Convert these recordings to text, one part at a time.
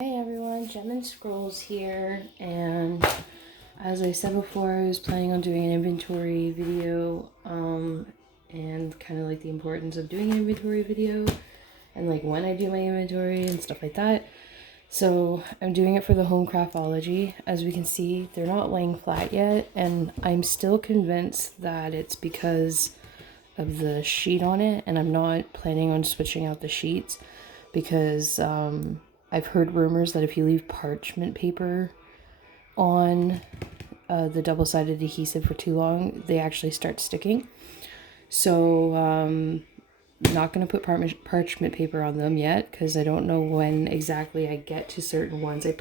Hey everyone, Gem and Scrolls here, and as I said before, I was planning on doing an inventory video, and kind of like the importance of doing an inventory video, and like when I do my inventory and stuff like that. So I'm doing it for the Home Craftology. As we can see, they're not laying flat yet, and I'm still convinced that it's because of the sheet on it, and I'm not planning on switching out the sheets because I've heard rumors that if you leave parchment paper on the double-sided adhesive for too long, they actually start sticking. So not going to put parchment paper on them yet because I don't know when exactly I get to certain ones. I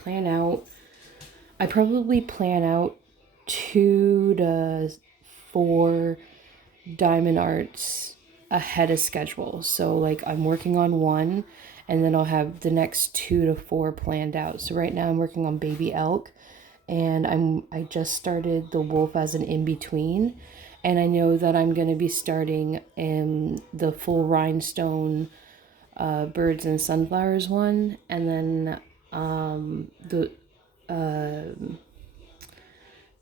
probably plan out 2 to 4 diamond arts ahead of schedule. So like I'm working on one and then I'll have the next 2 to 4 planned out. So right now I'm working on baby elk, and I just started the wolf as an in-between, and I know that I'm going to be starting in the full rhinestone birds and sunflowers one, and then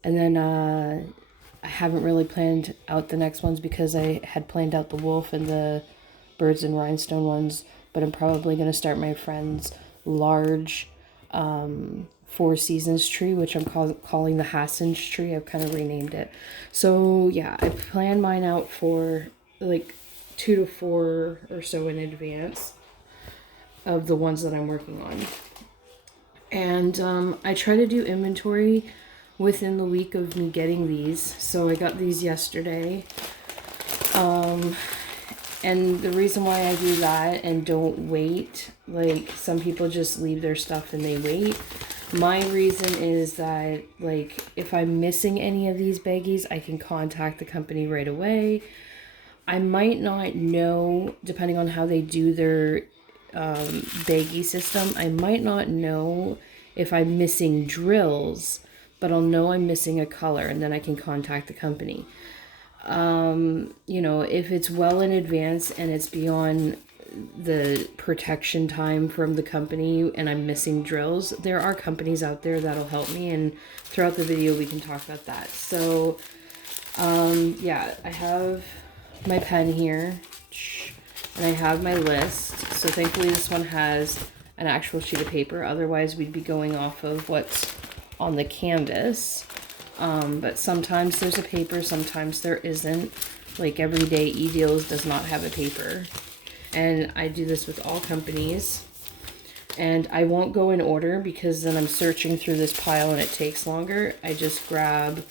I haven't really planned out the next ones because I had planned out the wolf and the birds and rhinestone ones, but I'm probably going to start my friend's large Four Seasons tree, which I'm calling the Hassens tree. I've kind of renamed it. So yeah, I plan mine out for like 2 to 4 or so in advance of the ones that I'm working on. And I try to do inventory within the week of me getting these. So I got these yesterday. And the reason why I do that and don't wait, like some people just leave their stuff and they wait. My reason is that, like, if I'm missing any of these baggies, I can contact the company right away. I might not know, depending on how they do their baggie system, I might not know if I'm missing drills, but I'll know I'm missing a color, and then I can contact the company. You know, if it's well in advance and it's beyond the protection time from the company and I'm missing drills, there are companies out there that'll help me, and throughout the video we can talk about that. So yeah, I have my pen here and I have my list. So thankfully this one has an actual sheet of paper, otherwise we'd be going off of what's on the canvas. But sometimes there's a paper, sometimes there isn't. Like Everyday eDeals does not have a paper. And I do this with all companies. And I won't go in order because then I'm searching through this pile and it takes longer. I just grab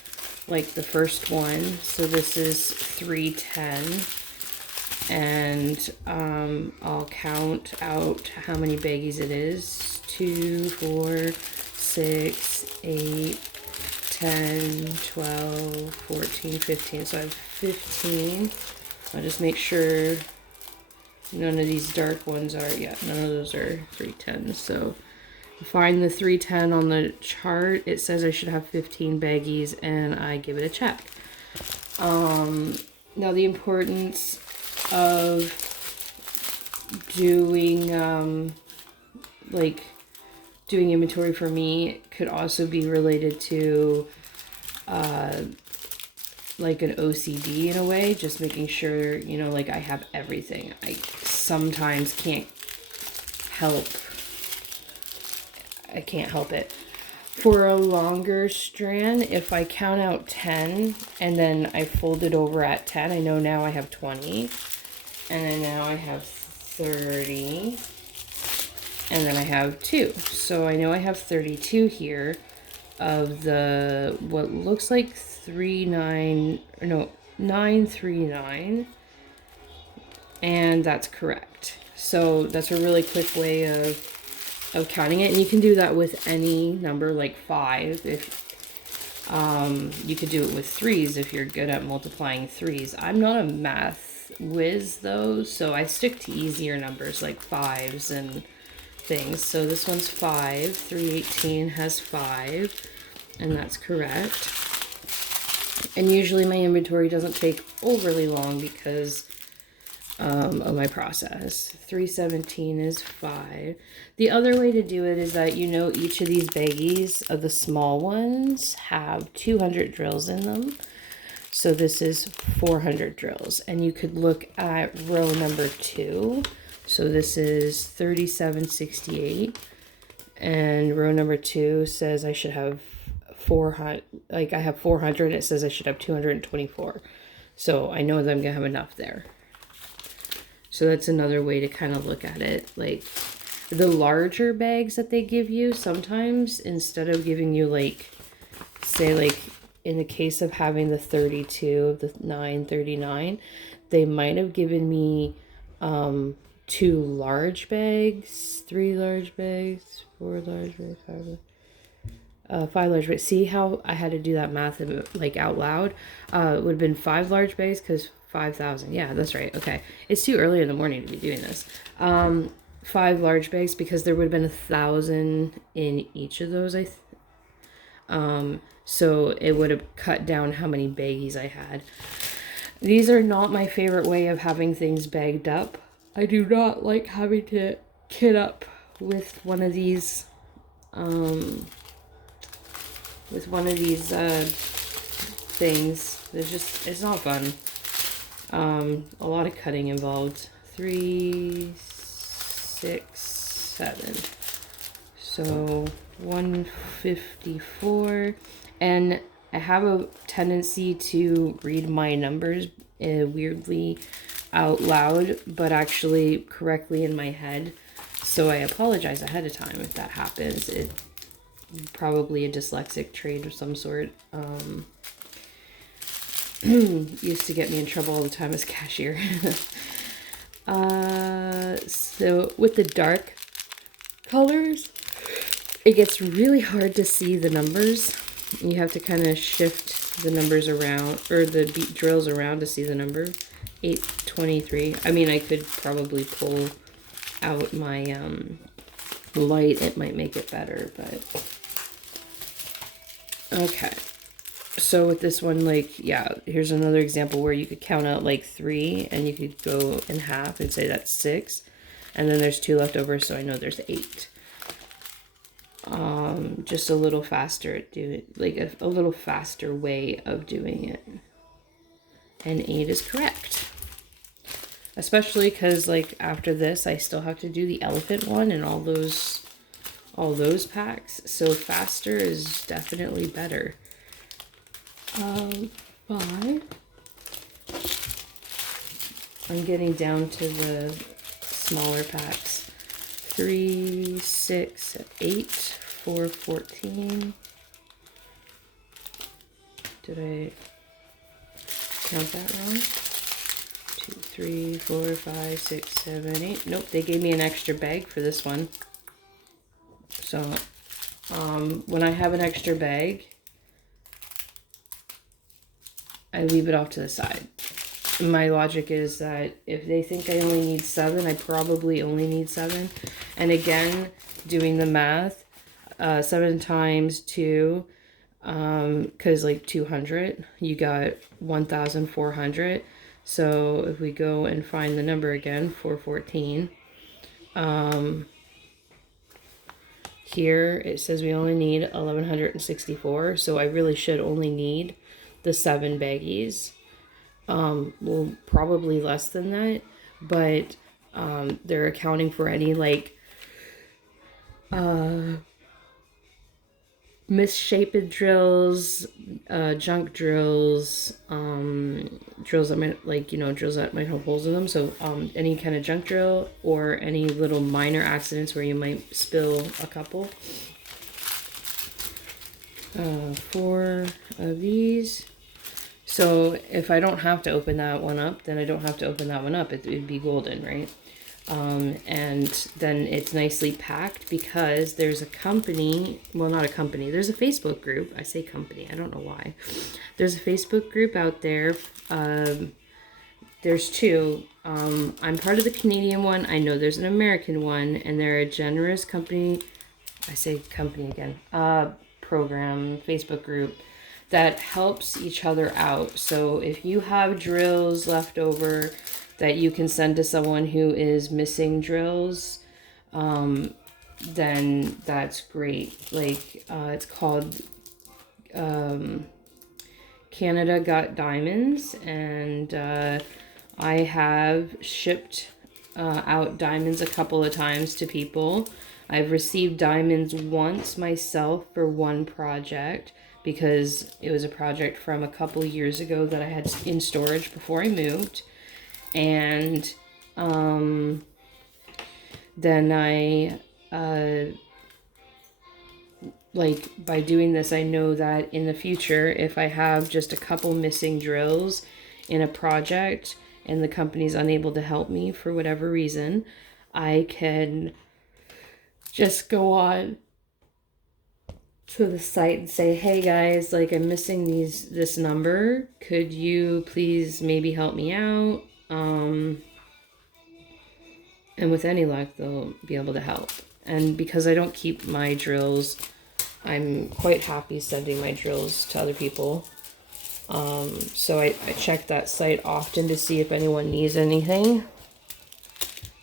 like the first one. So this is 310. And I'll count out how many baggies it is. 2, 4, 6, 8, 10, 12, 14, 15. So I have 15. I'll just make sure none of these dark ones are, yeah, none of those are 310. So find the 310 on the chart. It says I should have 15 baggies, and I give it a check. Now the importance of doing doing inventory for me could also be related to like an OCD in a way, just making sure, you know, like I have everything. I sometimes can't help it. For a longer strand, if I count out 10 and then I fold it over at 10, I know now I have 20, and then now I have 30, and then I have 2. So I know I have 32 here of the, what looks like 939, and that's correct. So that's a really quick way of counting it, and you can do that with any number, like 5. If you could do it with 3s if you're good at multiplying 3s. I'm not a math whiz though, so I stick to easier numbers like 5s and things. So this one's 5. 318 has 5, and that's correct. And usually my inventory doesn't take overly long because of my process. 317 is 5. The other way to do it is that each of these baggies of the small ones have 200 drills in them. So this is 400 drills. And you could look at row number 2. So this is 3768. And row number 2 says I should have 400, like I have 400. It says I should have 224. So I know that I'm going to have enough there. So that's another way to kind of look at it. Like the larger bags that they give you, sometimes instead of giving you like, say like in the case of having the 32 of the 939, they might have given me 2 large bags, 3 large bags, 4 large bags, 5 large bags. See how I had to do that math like out loud? It would have been 5 large bags because 5,000. Yeah, that's right. Okay. It's too early in the morning to be doing this. 5 large bags because there would have been 1,000 in each of those. So it would have cut down how many baggies I had. These are not my favorite way of having things bagged up. I do not like having to kit up with one of these things. It's not fun. A lot of cutting involved. 3, 6, 7. So 154. And I have a tendency to read my numbers weirdly out loud, but actually correctly in my head. So I apologize ahead of time if that happens. It's probably a dyslexic trait of some sort. Used to get me in trouble all the time as a cashier. So with the dark colors, it gets really hard to see the numbers. You have to kind of shift the numbers around, or the drills around to see the number. 823. I mean, I could probably pull out my light. It might make it better, but okay. So with this one, like, yeah, here's another example where you could count out like 3 and you could go in half and say that's 6. And then there's 2 left over, so I know there's 8. Just a little faster at doing, like a little faster way of doing it. And 8 is correct. Especially because like after this, I still have to do the elephant one and all those packs. So faster is definitely better. 5. I'm getting down to the smaller packs. 3, 6, 8, 4, 14. Did I count that wrong? 2, 3, 4, 5, 6, 7, 8. Nope, they gave me an extra bag for this one. So, when I have an extra bag, I leave it off to the side. My logic is that if they think I only need 7, I probably only need 7. And again, doing the math, 7 times 2, because like 200, you got 1,400. So if we go and find the number again, 414, here it says we only need 1,164. So I really should only need the 7 baggies. Well, probably less than that, but they're accounting for any like misshapen drills, junk drills, drills that might drills that might have holes in them. So any kind of junk drill or any little minor accidents where you might spill a couple. 4 of these. So if I don't have to open that one up, then I don't have to open that one up. It'd be golden, right? And then it's nicely packed because there's a company, well, not a company, there's a Facebook group. I say company, I don't know why. There's a Facebook group out there. There's 2. I'm part of the Canadian one. I know there's an American one, and they're a generous company. I say company again. Program, Facebook group that helps each other out. So if you have drills left over, that you can send to someone who is missing drills, then that's great. Like, it's called Canada Got Diamonds, and I have shipped out diamonds a couple of times to people. I've received diamonds once myself for one project, because it was a project from a couple of years ago that I had in storage before I moved. And then I, like, by doing this, I know that in the future, if I have just a couple missing drills in a project and the company's unable to help me for whatever reason, I can just go on to the site and say, hey guys, like, I'm missing this number. Could you please maybe help me out? And with any luck, they'll be able to help. And because I don't keep my drills, I'm quite happy sending my drills to other people. So I check that site often to see if anyone needs anything.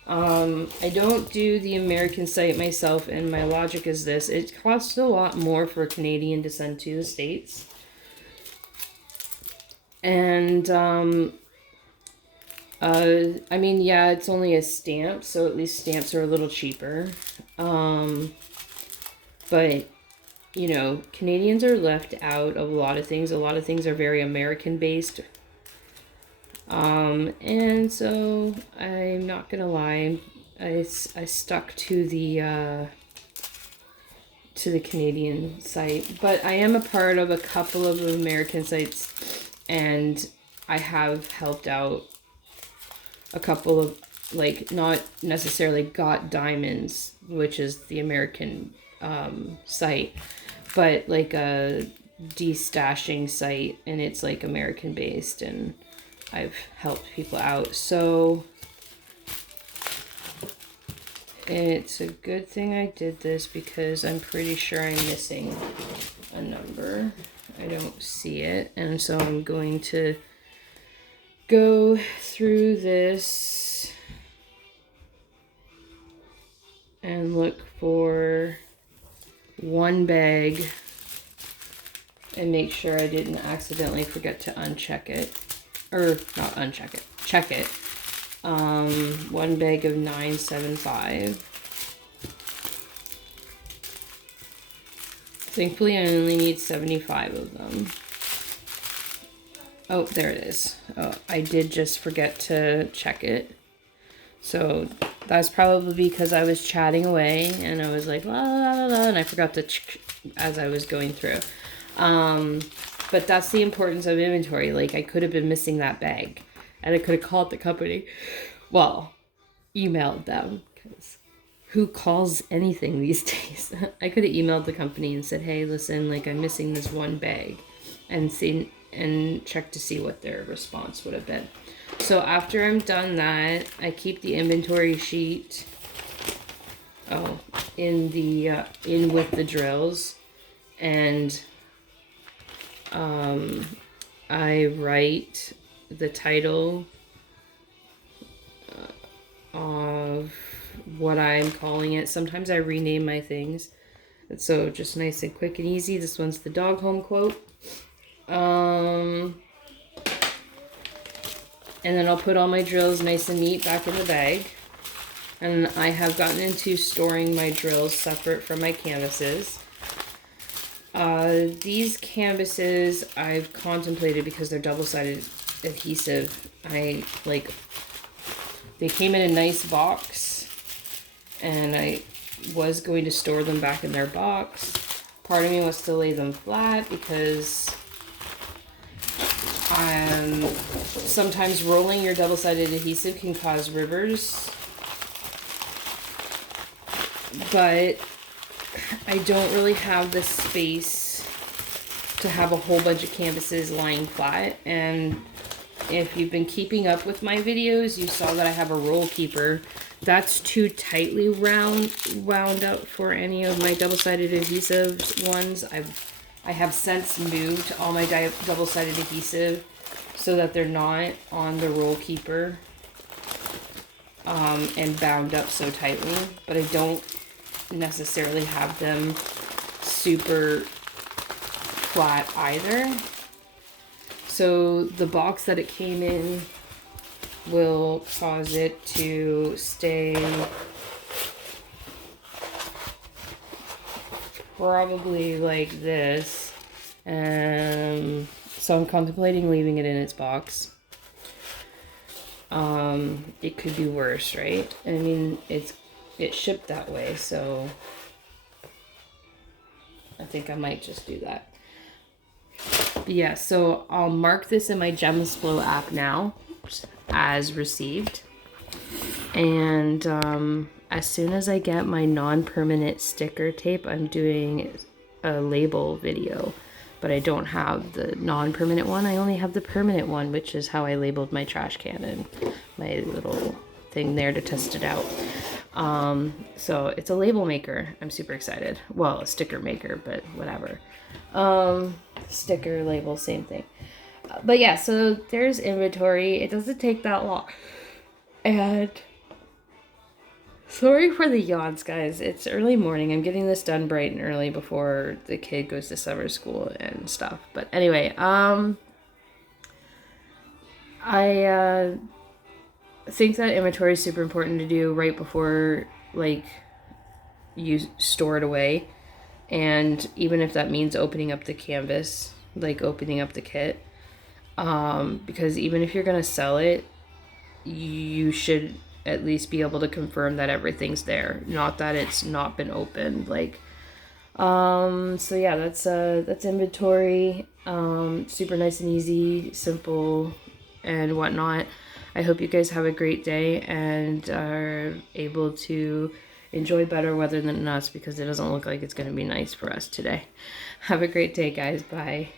I don't do the American site myself, and my logic is this: it costs a lot more for a Canadian to send to the States. And, I mean, yeah, it's only a stamp, so at least stamps are a little cheaper. But, you know, Canadians are left out of a lot of things. A lot of things are very American-based. And so, I'm not gonna lie, I stuck to the Canadian site. But I am a part of a couple of American sites, and I have helped out a couple of, like, not necessarily Got Diamonds, which is the American site, but like a destashing site, and it's like American based, and I've helped people out. So it's a good thing I did this, because I'm pretty sure I'm missing a number. I don't see it, and so I'm going to go through this and look for one bag and make sure I didn't accidentally forget to uncheck it, or not uncheck it, check it. One bag of 975. Thankfully, I only need 75 of them. Oh, there it is. Oh, I did just forget to check it. So that's probably because I was chatting away and I was like, la la la la, and I forgot to as I was going through. But that's the importance of inventory. Like, I could have been missing that bag, and I could have called the company. Well, emailed them, because who calls anything these days? I could have emailed the company and said, hey, listen, like, I'm missing this one bag, and check to see what their response would have been. So after I'm done that, I keep the inventory sheet in with the drills, and I write the title of what I'm calling it. Sometimes I rename my things, and so just nice and quick and easy. This one's the dog home quote. And then I'll put all my drills nice and neat back in the bag. And I have gotten into storing my drills separate from my canvases. These canvases I've contemplated, because they're double-sided adhesive. They came in a nice box, and I was going to store them back in their box. Part of me wants to lay them flat, because sometimes rolling your double-sided adhesive can cause rivers, but I don't really have the space to have a whole bunch of canvases lying flat. And if you've been keeping up with my videos, you saw that I have a roll keeper. That's too tightly wound up for any of my double-sided adhesive ones. I have since moved all my double-sided adhesive so that they're not on the roll keeper. and bound up so tightly, but I don't necessarily have them super flat either. So the box that it came in will cause it to stay probably like this. So I'm contemplating leaving it in its box. It could be worse, right? I mean, it's shipped that way, so I think I might just do that. But yeah, so I'll mark this in my GemsFlow app now as received. And as soon as I get my non-permanent sticker tape, I'm doing a label video. But I don't have the non-permanent one. I only have the permanent one, which is how I labeled my trash can and my little thing there to test it out. So it's a label maker. I'm super excited. Well, a sticker maker, but whatever. Sticker, label, same thing. But yeah, so there's inventory. It doesn't take that long. And sorry for the yawns, guys. It's early morning. I'm getting this done bright and early before the kid goes to summer school and stuff. But anyway, I think that inventory is super important to do right before, like, you store it away. And even if that means opening up the canvas, like opening up the kit, because even if you're going to sell it, you should at least be able to confirm that everything's there, not that it's not been opened. Like, so yeah, that's inventory. Super nice and easy, simple and whatnot. I hope you guys have a great day and are able to enjoy better weather than us, because it doesn't look like it's going to be nice for us today. Have a great day, guys. Bye.